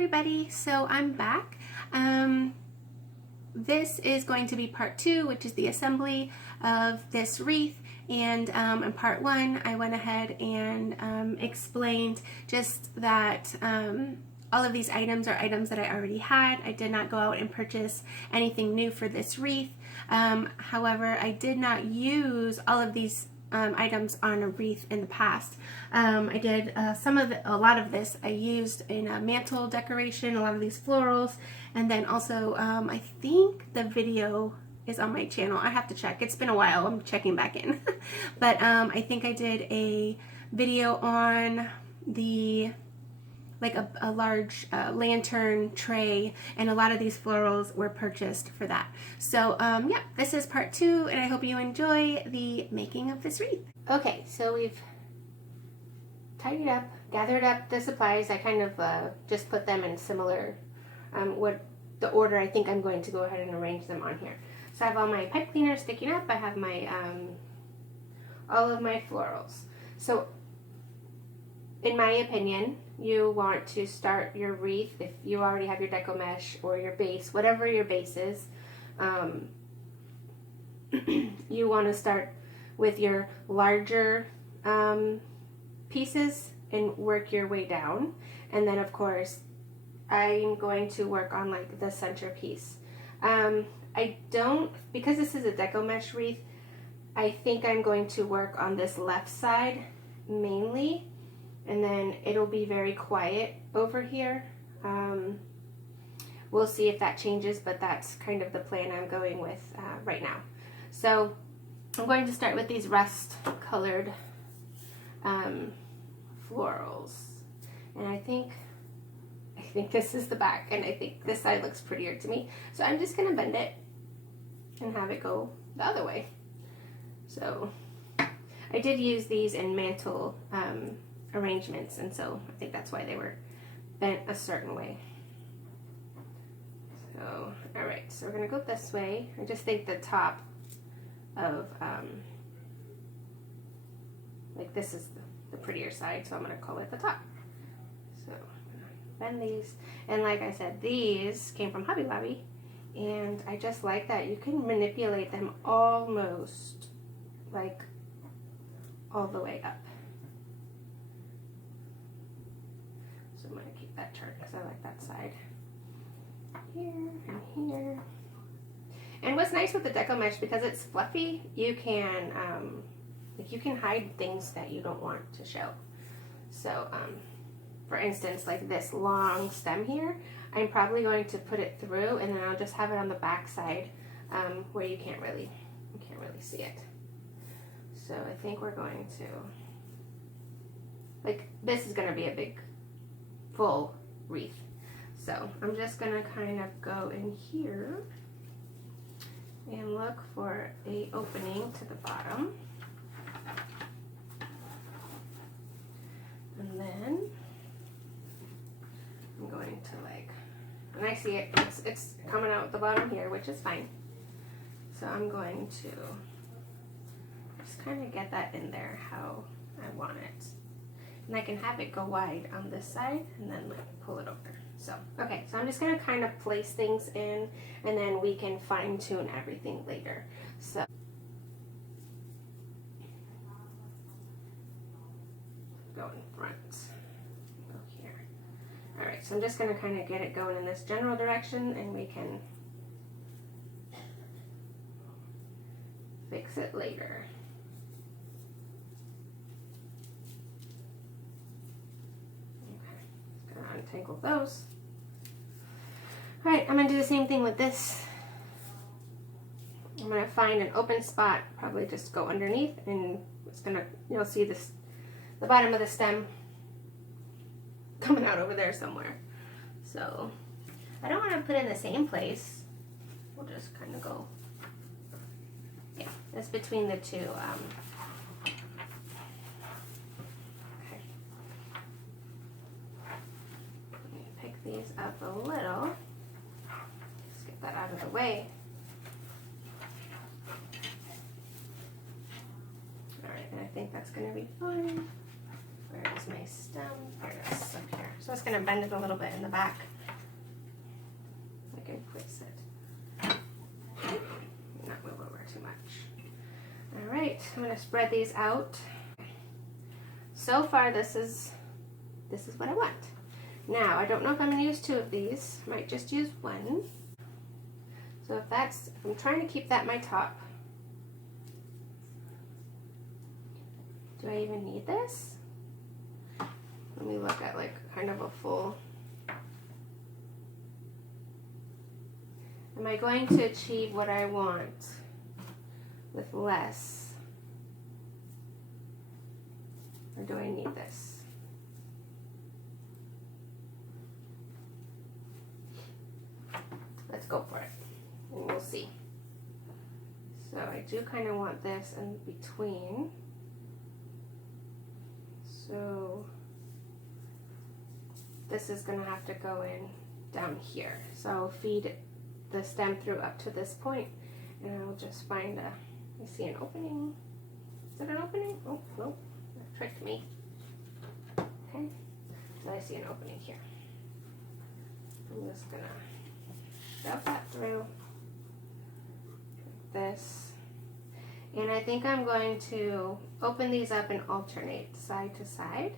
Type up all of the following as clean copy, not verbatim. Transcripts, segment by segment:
everybody, so I'm back. This is going to be part 2, which is the assembly of this wreath, and in part 1 I went ahead and explained just that all of these items are items that I already had. I did not go out and purchase anything new for this wreath. However, I did not use all of these items on a wreath in the past. I did a lot of this I used in a mantle decoration, a lot of these florals, and then also I think the video is on my channel. I have to check. It's been a while. I'm checking back in. But I think I did a video on the a large lantern tray, and a lot of these florals were purchased for that. So yeah, this is part 2, and I hope you enjoy the making of this wreath. Okay, so we've tidied up, gathered up the supplies. I kind of just put them in similar, what the order I think I'm going to go ahead and arrange them on here. So I have all my pipe cleaners sticking up. I have my all of my florals. So in my opinion, you want to start your wreath, if you already have your deco mesh or your base, whatever your base is, you want to start with your larger pieces and work your way down. And then of course, I'm going to work on like the center piece. Because this is a deco mesh wreath, I think I'm going to work on this left side mainly. And then it'll be very quiet over here. We'll see if that changes, but that's kind of the plan I'm going with right now. So I'm going to start with these rust colored florals. And I think this is the back, and I think this side looks prettier to me. So I'm just gonna bend it and have it go the other way. So I did use these in mantle arrangements, and so I think that's why they were bent a certain way. So, alright, so we're going to go this way. I just think the top of, like this is the prettier side, so I'm going to call it the top. So, I'm going to bend these, and like I said, these came from Hobby Lobby, and I just like that you can manipulate them almost like all the way up. I'm going to keep that turned because I like that side. Here and here. And what's nice with the deco mesh, because it's fluffy, you can hide things that you don't want to show. So for instance, like this long stem here, I'm probably going to put it through, and then I'll just have it on the back side where you can't really see it. So I think we're going to, like, this is going to be a big full wreath. So I'm just gonna kind of go in here and look for a opening to the bottom. And then I'm going to and I see it's coming out the bottom here, which is fine. So I'm going to just kind of get that in there how I want it. And I can have it go wide on this side and then pull it over. So, okay, so I'm just going to kind of place things in, and then we can fine tune everything later. So, go in front, go here. All right, so I'm just going to kind of get it going in this general direction, and we can fix it later. Untangle those. Alright, I'm going to do the same thing with this. I'm going to find an open spot, probably just go underneath, and it's going to, you'll see this, the bottom of the stem coming out over there somewhere. So, I don't want to put it in the same place. We'll just kind of go, yeah, that's between the two. These up a little. Let's get that out of the way. Alright, and I think that's going to be fine. Where is my stem? There it is, up here. So I'm just gonna bend it a little bit in the back. I can place it. Not move over too much. All right, I'm gonna spread these out. So far, this is what I want. Now, I don't know if I'm gonna use 2 of these. I might just use 1. So if I'm trying to keep that my top. Do I even need this? Let me look at like kind of a full. Am I going to achieve what I want with less? Or do I need this? Let's go for it, and we'll see. So I do kind of want this in between. So this is going to have to go in down here. So I'll feed the stem through up to this point, and I'll just find a, I see an opening. Is it an opening? Oh, no, that tricked me. Okay, so I see an opening here. I'm just going to shove that through like this. And I think I'm going to open these up and alternate side to side.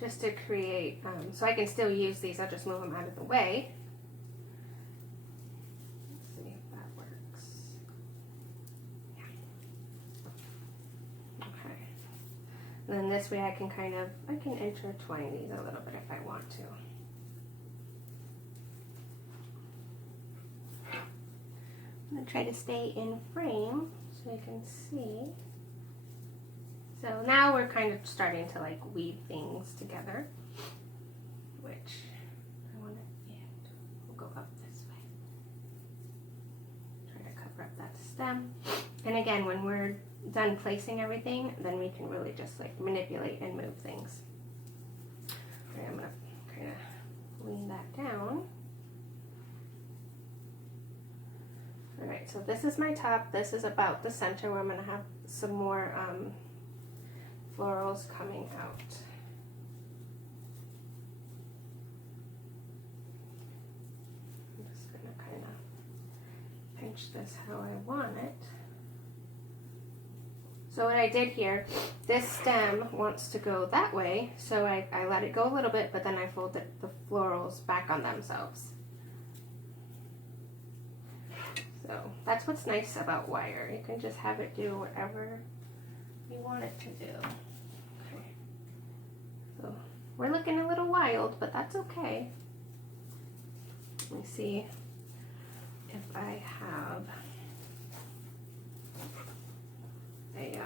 Just to create, so I can still use these, I'll just move them out of the way. Let's see if that works. Yeah. Okay. And then this way I can intertwine these a little bit if I want to. I'm going to try to stay in frame so you can see. So now we're kind of starting to like weave things together, which I want to, we'll go up this way. Try to cover up that stem. And again, when we're done placing everything, then we can really just like manipulate and move things. Okay, I'm going to kind of lean that down. Alright, so this is my top. This is about the center where I'm going to have some more florals coming out. I'm just going to kind of pinch this how I want it. So what I did here, this stem wants to go that way, so I let it go a little bit, but then I folded the florals back on themselves. So that's what's nice about wire. You can just have it do whatever you want it to do. Okay. So we're looking a little wild, but that's okay. Let me see if I have a, I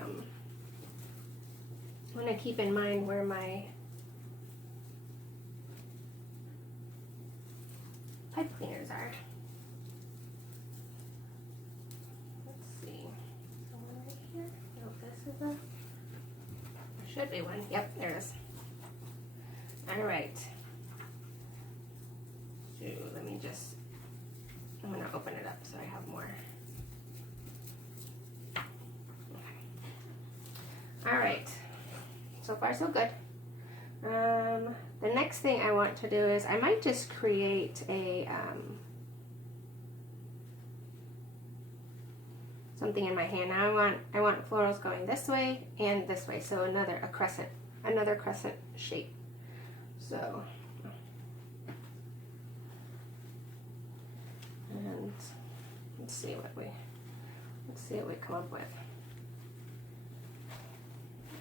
want to keep in mind where my pipe cleaners are. There should be one. Yep, there is. All right. So let me just, I'm going to open it up so I have more. Okay. All right. So far, so good. The next thing I want to do is I might just create a something in my hand. Now I want florals going this way and this way, so another crescent shape. So, and let's see what we come up with.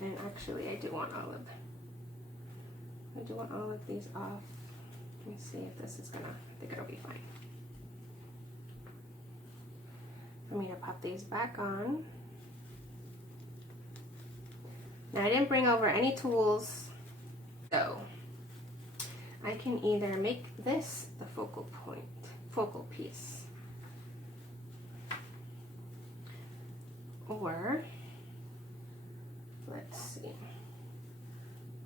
And actually, I do want all of these off. Let me see if this is gonna. I think it'll be fine for me to pop these back on. Now I didn't bring over any tools, so I can either make this the focal piece, or let's see.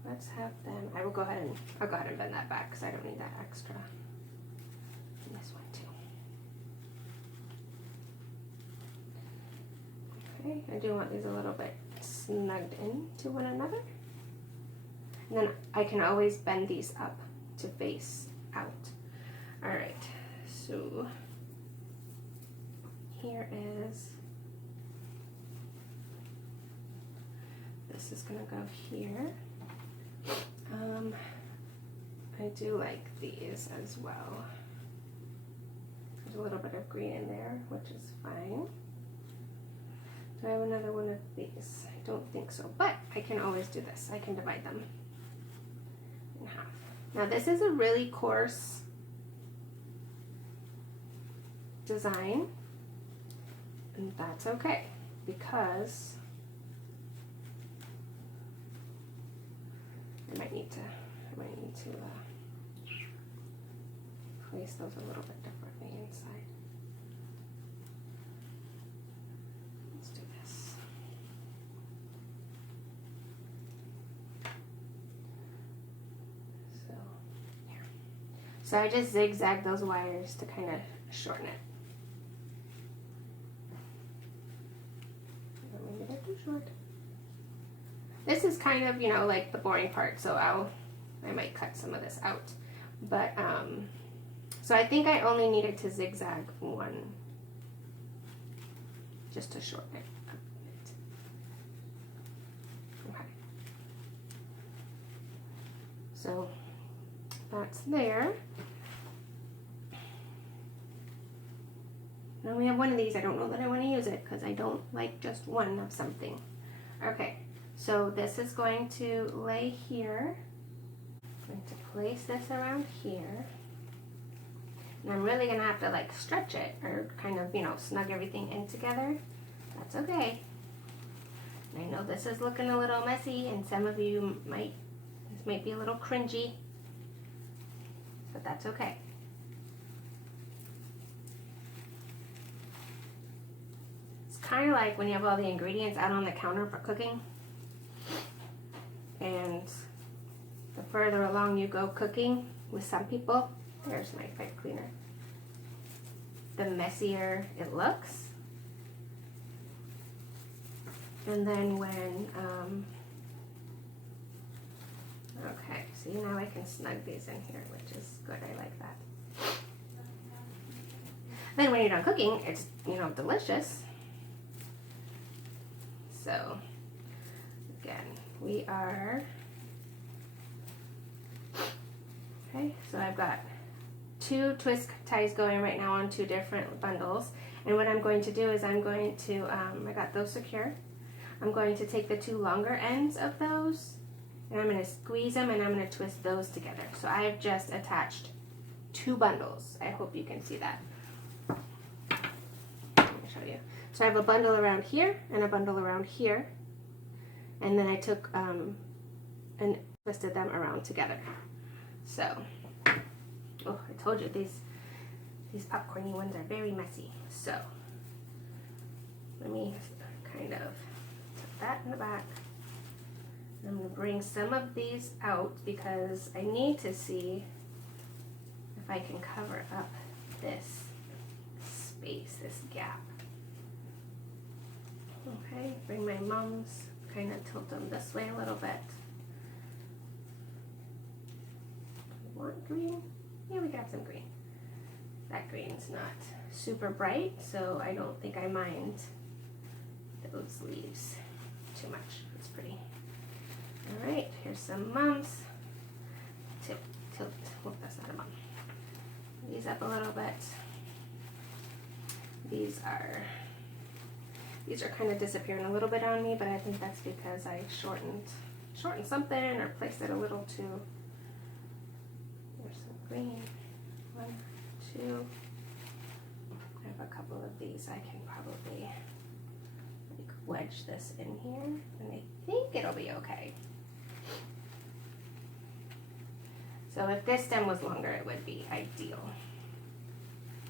Let's have them. I'll go ahead and bend that back because I don't need that extra. And this one too. Okay, I do want these a little bit snugged into one another. And then I can always bend these up to face out. All right, so here is, this is gonna go here. I do like these as well. There's a little bit of green in there, which is fine. Do I have another one of these? I don't think so, but I can always do this. I can divide them in half. Now this is a really coarse design, and that's okay, because I might need to place those a little bit differently inside. Let's do this. So here. So I just zigzag those wires to kind of shorten it. Maybe they're too short. This is kind of, you know, like the boring part, so I might cut some of this out. But, so I think I only needed to zigzag one, just to shorten it a bit. Okay. So that's there. Now we have one of these. I don't know that I want to use it because I don't like just one of something. Okay, so this is going to lay here. I'm going to place this around here. And I'm really gonna have to like stretch it or kind of, you know, snug everything in together. That's okay. And I know this is looking a little messy and some of you this might be a little cringy, but that's okay. It's kind of like when you have all the ingredients out on the counter for cooking, and the further along you go cooking with some people, there's my pipe cleaner, the messier it looks. And then when, okay, see, now I can snug these in here, which is good. I like that. Then when you're done cooking, it's, you know, delicious. So, again, we are, okay, so I've got 2 twist ties going right now on 2 different bundles, and what I'm going to do is I'm going to, I got those secure. I'm going to take the 2 longer ends of those, and I'm going to squeeze them, and I'm going to twist those together. So I have just attached 2 bundles. I hope you can see that. Let me show you. So I have a bundle around here and a bundle around here, and then I took and twisted them around together. So, oh, I told you these popcorny ones are very messy. So let me kind of put that in the back. I'm going to bring some of these out because I need to see if I can cover up this space, this gap. Okay, bring my mums, kind of tilt them this way a little bit. Want green? Yeah, we got some green. That green's not super bright, so I don't think I mind those leaves too much. It's pretty. All right, here's some mums. Tilt. Oh, that's not a mum. These up a little bit. These are kind of disappearing a little bit on me, but I think that's because I shortened something or placed it a little too. There's some green. 1, 2. I have a couple of these. I can probably like wedge this in here, and I think it'll be okay. So if this stem was longer, it would be ideal.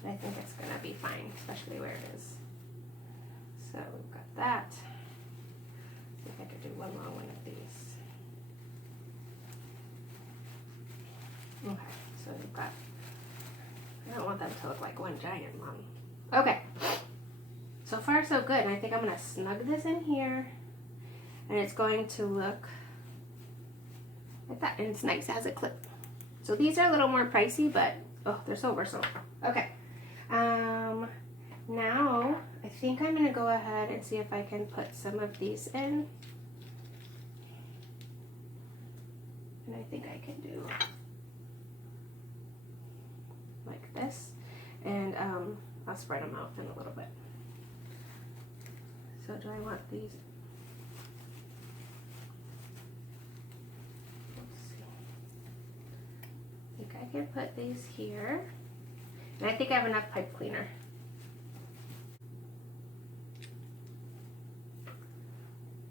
I think it's gonna be fine, especially where it is. So we've got that. See if I could do one long one of these. Okay, so we've got, I don't want them to look like one giant mum. Okay, So far so good. And I think I'm going to snug this in here. And it's going to look like that. And it's nice. It has a clip. So these are a little more pricey, but oh, they're so versatile. Okay. Now I think I'm going to go ahead and see if I can put some of these in. And I think I can do like this. And I'll spread them out in a little bit. So do I want these? Let's see. I think I can put these here. And I think I have enough pipe cleaner.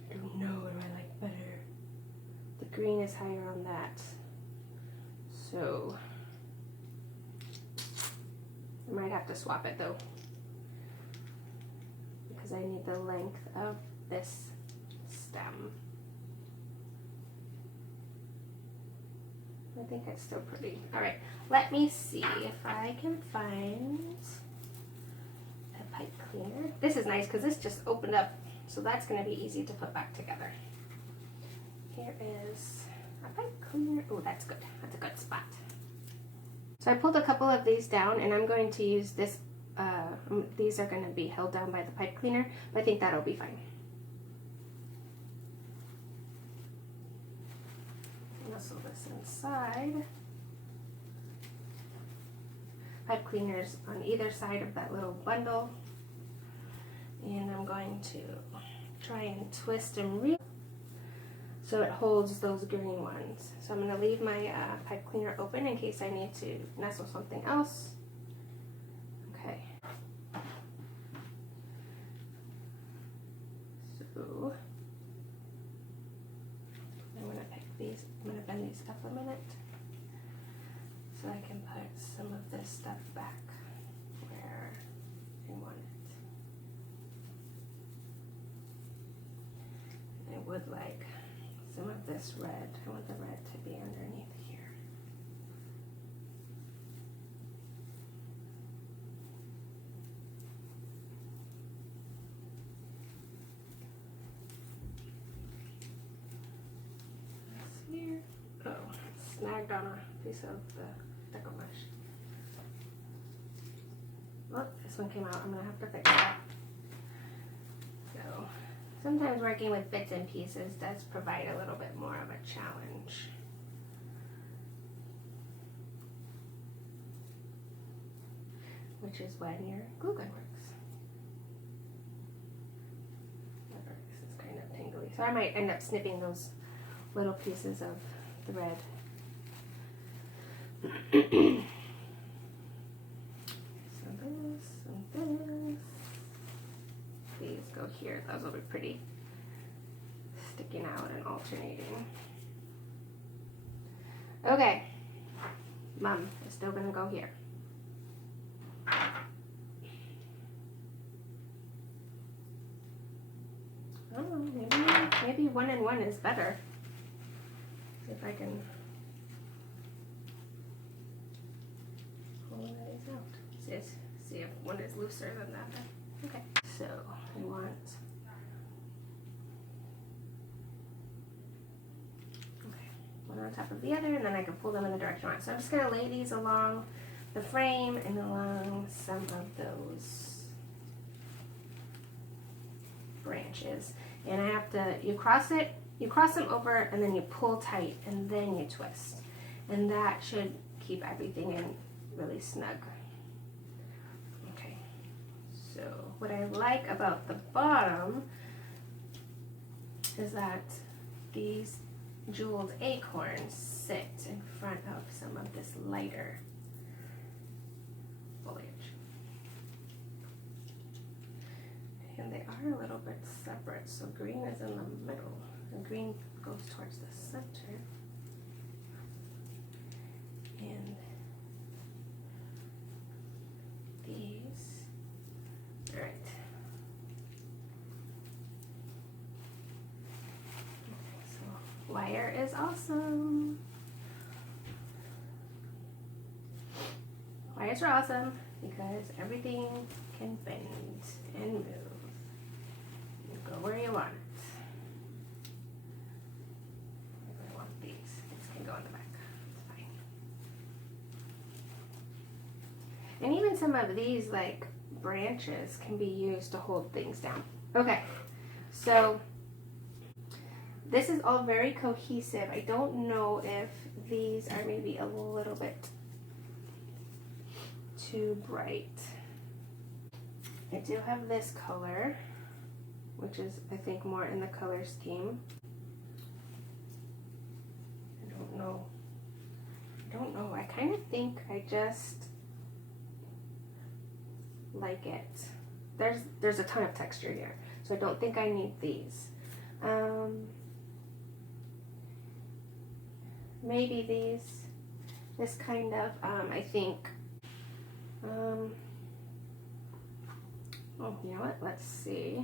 I don't know what I like better. The green is higher on that. So I might have to swap it though, because I need the length of this stem. I think it's still pretty. All right, let me see if I can find a pipe cleaner. This is nice because this just opened up, so that's going to be easy to put back together. Here is a pipe cleaner. Oh, that's good. That's a good spot. So I pulled a couple of these down, and I'm going to use this. These are going to be held down by the pipe cleaner, but I think that'll be fine. Nestle this inside. Pipe cleaners on either side of that little bundle, and I'm going to try and twist and reel so it holds those green ones. So I'm going to leave my pipe cleaner open in case I need to nestle something else. Okay. So I'm going to pick these. I'm going to bend these up a minute so I can put some of this stuff back where I want it. I would like some of this red. I want the red to be underneath here. Here. Oh, snagged on a piece of the decoupage. Oh, this one came out. I'm gonna have to fix that. So sometimes working with bits and pieces does provide a little bit more of a challenge. Which is when your glue gun works. This is kind of tingly. So I might end up snipping those little pieces of thread. Some this. These go here. Those will be pretty sticking out and alternating. Okay. Mom is still gonna go here. I don't know, maybe 1 and 1 is better. See if I can pull one of these out. See if one is looser than the other. Okay. So I want one on top of the other, and then I can pull them in the direction I want. So I'm just gonna lay these along the frame and along some of those branches. And I have to, you cross them over, and then you pull tight, and then you twist. And that should keep everything in really snug. Okay, so what I like about the bottom is that these jeweled acorns sit in front of some of this lighter foliage. And they are a little bit separate, so green is in the middle, and green goes towards the center. And these, all right. Okay, so wire is awesome. Wires are awesome because everything can bend and move. Go where you want it. I want these. These can go in the back. It's fine. And even some of these like branches can be used to hold things down. Okay, so this is all very cohesive. I don't know if these are maybe a little bit too bright. I do have this color, which is I think more in the color scheme. I don't know. I kind of think I just like it. There's a ton of texture here, so I don't think I need these. Maybe this kind of, I think, oh, you know what, let's see,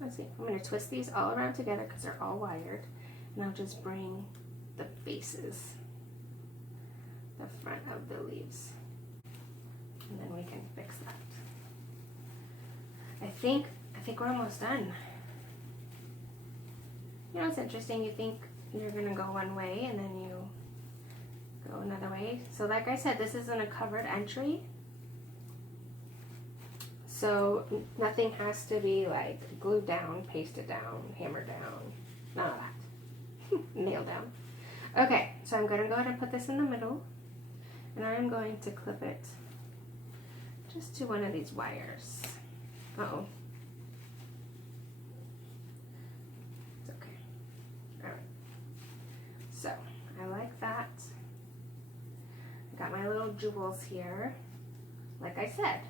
I'm going to twist these all around together because they're all wired, and I'll just bring the bases, the front of the leaves, and then we can fix that. I think we're almost done. You know, it's interesting, you think you're gonna go one way and then you go another way. So like I said, this isn't a covered entry. So nothing has to be like glued down, pasted down, hammered down, none of that. Nailed down. Okay, so I'm gonna go ahead and put this in the middle, and I'm going to clip it just to one of these wires. Uh-oh. So, I like that. I got my little jewels here. Like I said,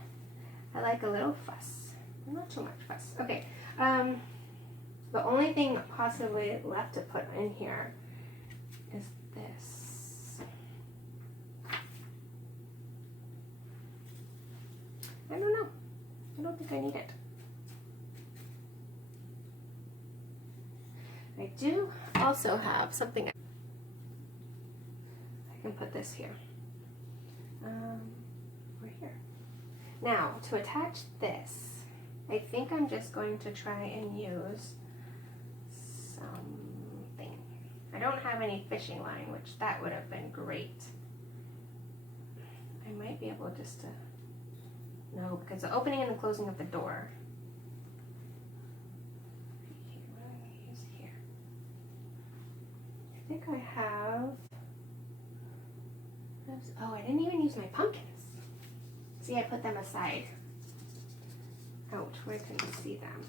I like a little fuss. Not too much fuss. Okay, the only thing possibly left to put in here is this. I don't know. I don't think I need it. I do also have something. I can put this here. Or here. Now, to attach this, I think I'm just going to try and use something. I don't have any fishing line, which that would have been great. I might be able just to, no, because the opening and the closing of the door. What am I going to use here? I think I have, oh, I didn't even use my pumpkins. See, I put them aside. Ouch, where can you see them?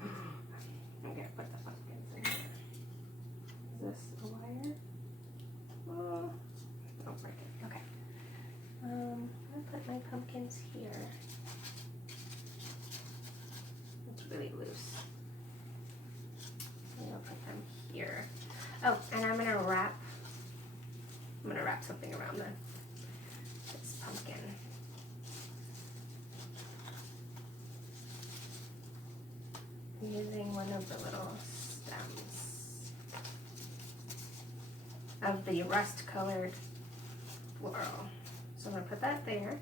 I'm going to put the pumpkins in here. Is this a wire? Oh, don't break it. Okay. I'm going to put my pumpkins here. It's really loose. I'm going to put them here. Oh, and I'm going to wrap something around this pumpkin. Using one of the little stems of the rust colored floral. So I'm going to put that there.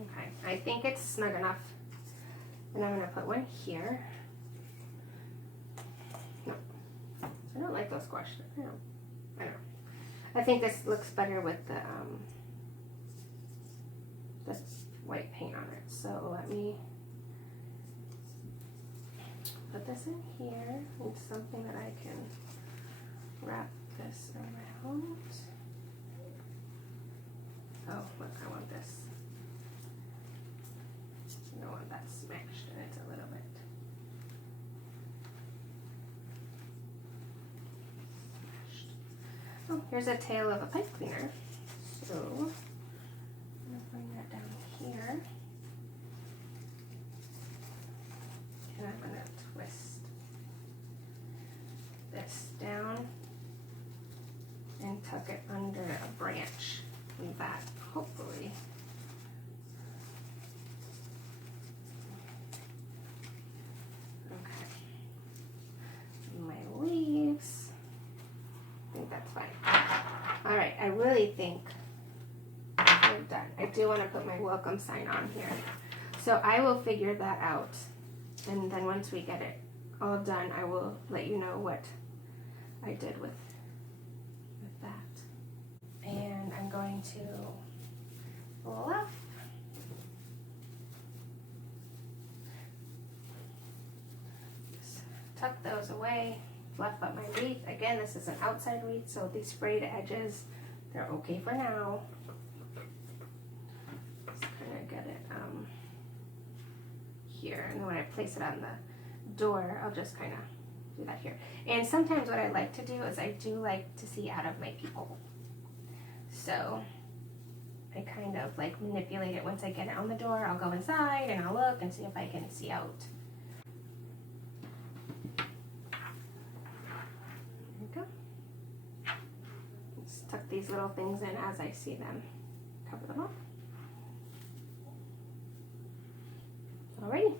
Okay, I think it's snug enough. And I'm going to put one here. No, I don't like those squashed. I don't know. I think this looks better with the white paint on it. So let me put this in here. It's something that I can wrap this around. Oh, look, I want this. I don't want that smashed, and it's a little bit smashed. Oh, here's a tail of a pipe cleaner. So I'm gonna bring that down here, and I'm gonna twist this down and tuck it under a branch, and that hopefully leaves. I think that's fine. All right, I really think done. I do want to put my welcome sign on here. So I will figure that out. And then once we get it all done, I will let you know what I did with that. And I'm going to fluff. Just tuck those away. Fluff up my wreath. Again, this is an outside wreath, so these sprayed edges, they're okay for now. Just kind of get it here, and then when I place it on the door, I'll just kind of do that here. And sometimes what I like to do is I do like to see out of my peephole. So I kind of like manipulate it. Once I get it on the door, I'll go inside and I'll look and see if I can see out. There we go. Just tuck these little things in as I see them. Cover them up. Alrighty.